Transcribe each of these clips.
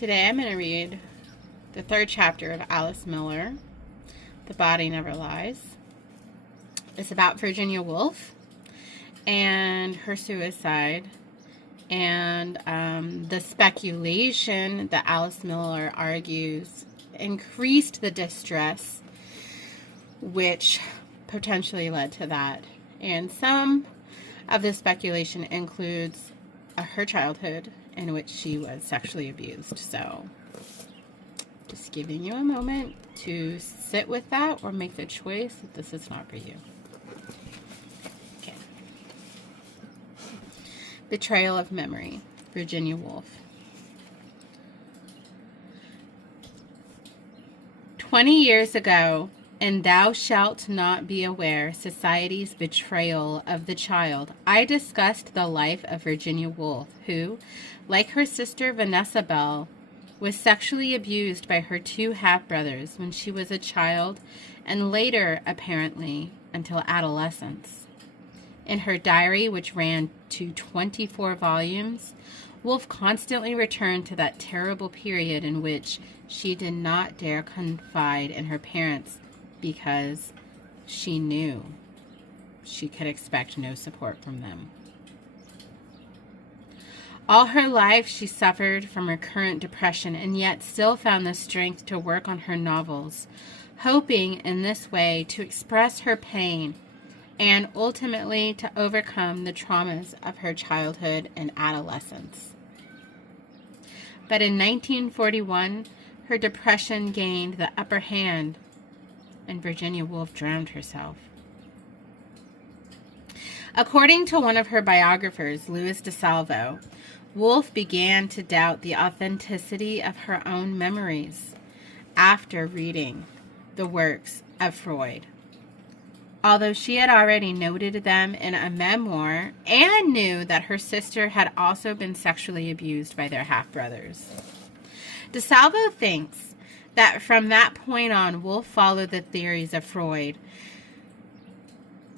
Today I'm going to read the third chapter of Alice Miller, The Body Never Lies. It's about Virginia Woolf and her suicide and the speculation that Alice Miller argues increased the distress, which potentially led to that. And some of the speculation includes her childhood in which she was sexually abused. So just giving you a moment to sit with that or make the choice that this is not for you. Okay. Betrayal of Memory, Virginia Woolf. 20 years ago, and thou shalt not be aware, Society's betrayal of the child, I discussed the life of Virginia Woolf, who, like her sister Vanessa Bell, was sexually abused by her two half-brothers when she was a child and later, apparently, until adolescence. In her diary, which ran to 24 volumes, Woolf constantly returned to that terrible period in which she did not dare confide in her parents because she knew she could expect no support from them. All her life she suffered from recurrent depression and yet still found the strength to work on her novels, hoping in this way to express her pain and ultimately to overcome the traumas of her childhood and adolescence. But in 1941, her depression gained the upper hand and Virginia Woolf drowned herself. According to one of her biographers, Louis DeSalvo, Woolf began to doubt the authenticity of her own memories after reading the works of Freud. Although she had already noted them in a memoir and knew that her sister had also been sexually abused by their half-brothers. DeSalvo thinks that from that point on, Woolf followed the theories of Freud,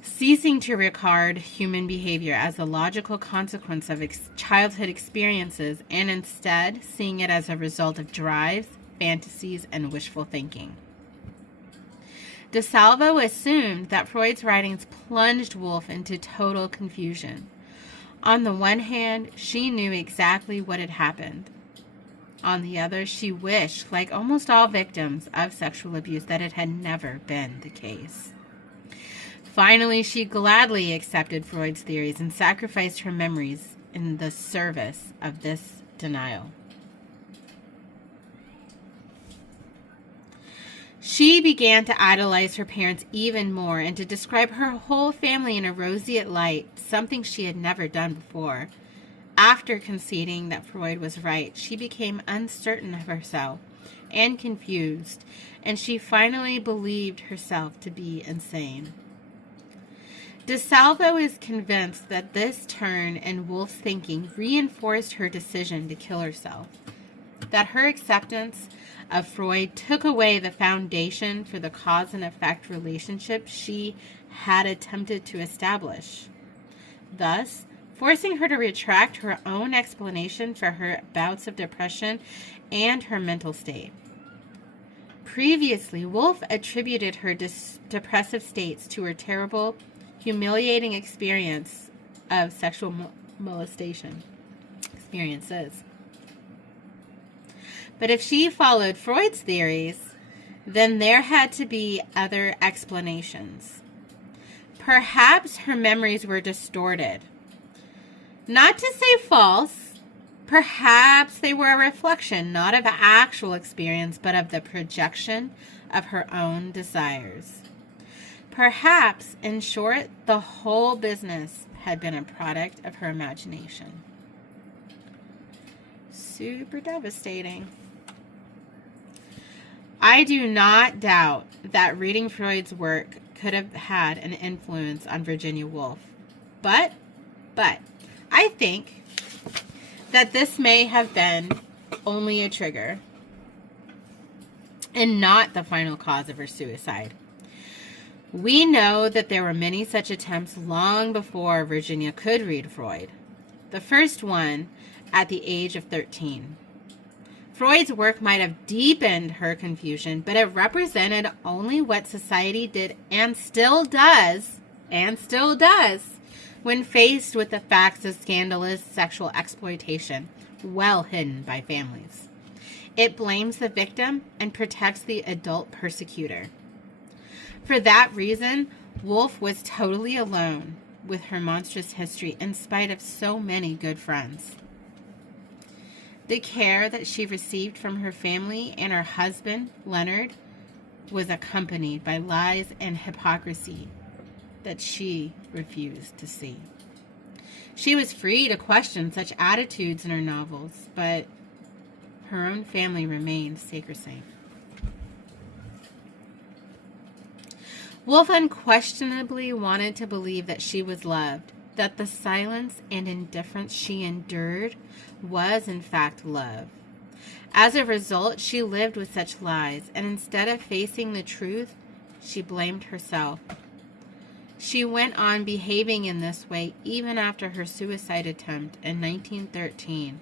ceasing to regard human behavior as a logical consequence of childhood experiences and instead seeing it as a result of drives, fantasies, and wishful thinking. DeSalvo assumed that Freud's writings plunged Woolf into total confusion. On the one hand, she knew exactly what had happened. On the other, she wished, like almost all victims of sexual abuse, that it had never been the case. Finally, she gladly accepted Freud's theories and sacrificed her memories in the service of this denial. She began to idolize her parents even more and to describe her whole family in a roseate light, something she had never done before. After conceding that Freud was right, she became uncertain of herself and confused, and she finally believed herself to be insane. DeSalvo is convinced that this turn in Woolf's thinking reinforced her decision to kill herself, that her acceptance of Freud took away the foundation for the cause and effect relationship she had attempted to establish, thus forcing her to retract her own explanation for her bouts of depression and her mental state. Previously, Woolf attributed her depressive states to her terrible, humiliating experience of sexual molestation experiences. But if she followed Freud's theories, then there had to be other explanations. Perhaps her memories were distorted. Not to say false, perhaps they were a reflection not of actual experience, but of the projection of her own desires. Perhaps, in short, the whole business had been a product of her imagination. Super devastating. I do not doubt that reading Freud's work could have had an influence on Virginia Woolf, but I think that this may have been only a trigger and not the final cause of her suicide. We know that there were many such attempts long before Virginia could read Freud. The first one at the age of 13. Freud's work might have deepened her confusion, but it represented only what society did and still does, when faced with the facts of scandalous sexual exploitation, well hidden by families. It blames the victim and protects the adult persecutor. For that reason, Woolf was totally alone with her monstrous history in spite of so many good friends. The care that she received from her family and her husband, Leonard, was accompanied by lies and hypocrisy that she refused to see. She was free to question such attitudes in her novels, but her own family remained sacrosanct. Woolf unquestionably wanted to believe that she was loved, that the silence and indifference she endured was in fact love. As a result, she lived with such lies, and instead of facing the truth, she blamed herself. She went on behaving in this way even after her suicide attempt in 1913,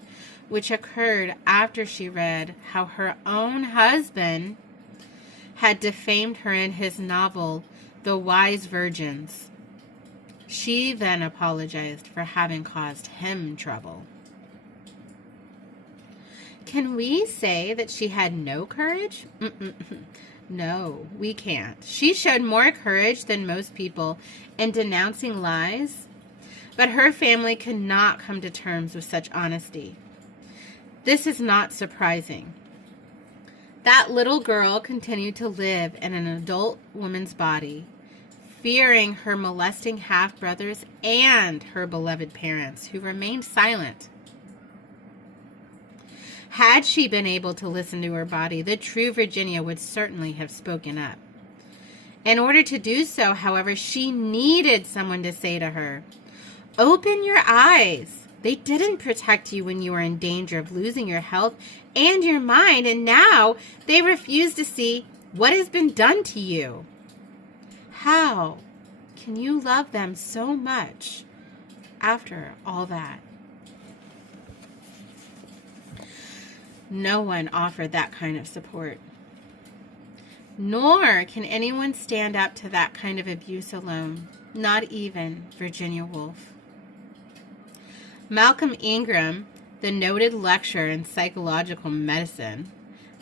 which occurred after she read how her own husband had defamed her in his novel, The Wise Virgins. She then apologized for having caused him trouble. Can we say that she had no courage? No, we can't. She showed more courage than most people in denouncing lies, but her family could not come to terms with such honesty. This is not surprising. That little girl continued to live in an adult woman's body, fearing her molesting half-brothers and her beloved parents, who remained silent. Had she been able to listen to her body, the true Virginia would certainly have spoken up. In order to do so, however, she needed someone to say to her, "Open your eyes. They didn't protect you when you were in danger of losing your health and your mind, and now they refuse to see what has been done to you. How can you love them so much after all that?" No one offered that kind of support. Nor can anyone stand up to that kind of abuse alone, not even Virginia Woolf. Malcolm Ingram, the noted lecturer in psychological medicine,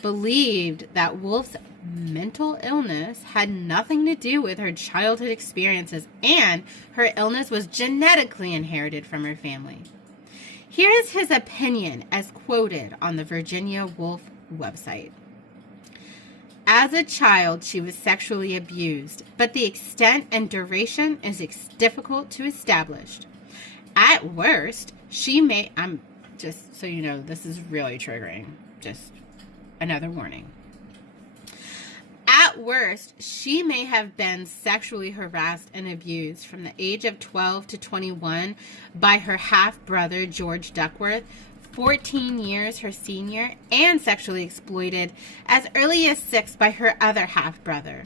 believed that Woolf's mental illness had nothing to do with her childhood experiences, and her illness was genetically inherited from her family. Here is his opinion as quoted on the Virginia Woolf website. As a child, she was sexually abused, but the extent and duration is difficult to establish. At worst, she may, just so you know, this is really triggering, just another warning. At worst, she may have been sexually harassed and abused from the age of 12 to 21 by her half-brother, George Duckworth, 14 years her senior, and sexually exploited as early as 6 by her other half-brother, ...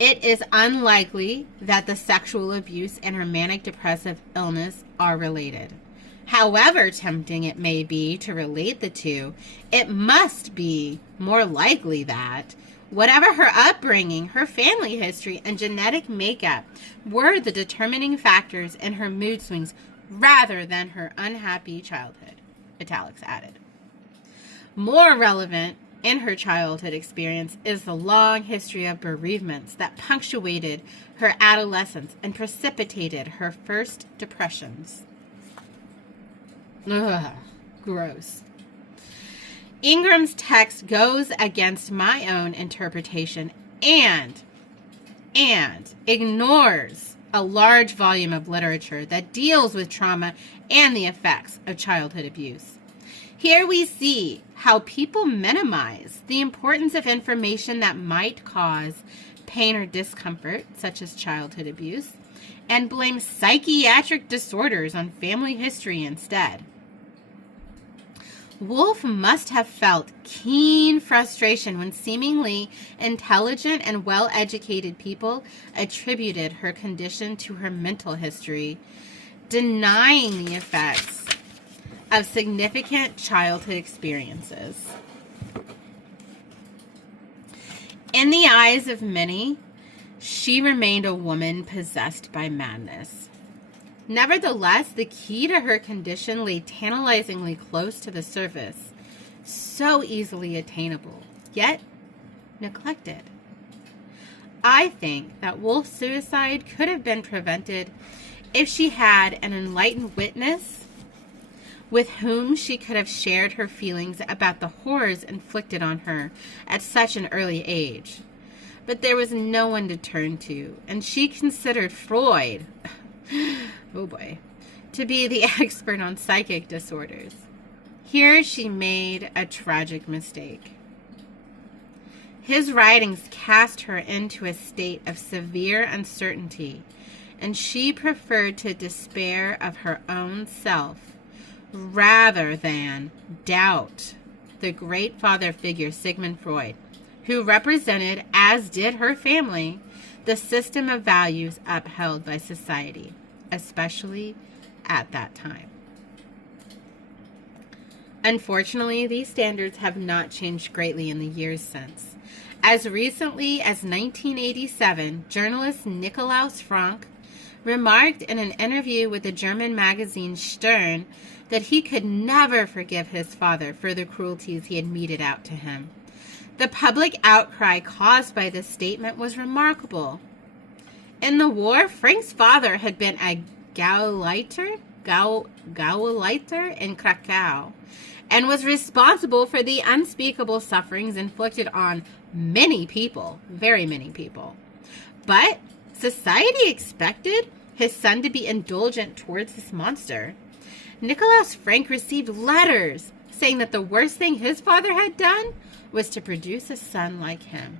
It is unlikely that the sexual abuse and her manic-depressive illness are related. However tempting it may be to relate the two, it must be more likely that, whatever her upbringing, her family history, and genetic makeup were the determining factors in her mood swings rather than her unhappy childhood, italics added. More relevant in her childhood experience is the long history of bereavements that punctuated her adolescence and precipitated her first depressions. Ugh, gross. Ingram's text goes against my own interpretation and ignores a large volume of literature that deals with trauma and the effects of childhood abuse. Here we see how people minimize the importance of information that might cause pain or discomfort, such as childhood abuse, and blame psychiatric disorders on family history instead. Woolf must have felt keen frustration when seemingly intelligent and well-educated people attributed her condition to her mental history, denying the effects of significant childhood experiences. In the eyes of many, she remained a woman possessed by madness. Nevertheless, the key to her condition lay tantalizingly close to the surface, so easily attainable, yet neglected. I think that Woolf's suicide could have been prevented if she had an enlightened witness with whom she could have shared her feelings about the horrors inflicted on her at such an early age. But there was no one to turn to, and she considered Freud, oh boy, to be the expert on psychic disorders. Here she made a tragic mistake. His writings cast her into a state of severe uncertainty, and she preferred to despair of her own self rather than doubt the great father figure Sigmund Freud, who represented, as did her family, the system of values upheld by society, especially at that time. Unfortunately, these standards have not changed greatly in the years since. As recently as 1987, journalist Nikolaus Frank remarked in an interview with the German magazine Stern that he could never forgive his father for the cruelties he had meted out to him. The public outcry caused by this statement was remarkable. In the war, Frank's father had been a Gauleiter in Krakow, and was responsible for the unspeakable sufferings inflicted on many people, very many people. But society expected his son to be indulgent towards this monster. Nikolaus Frank received letters saying that the worst thing his father had done was to produce a son like him.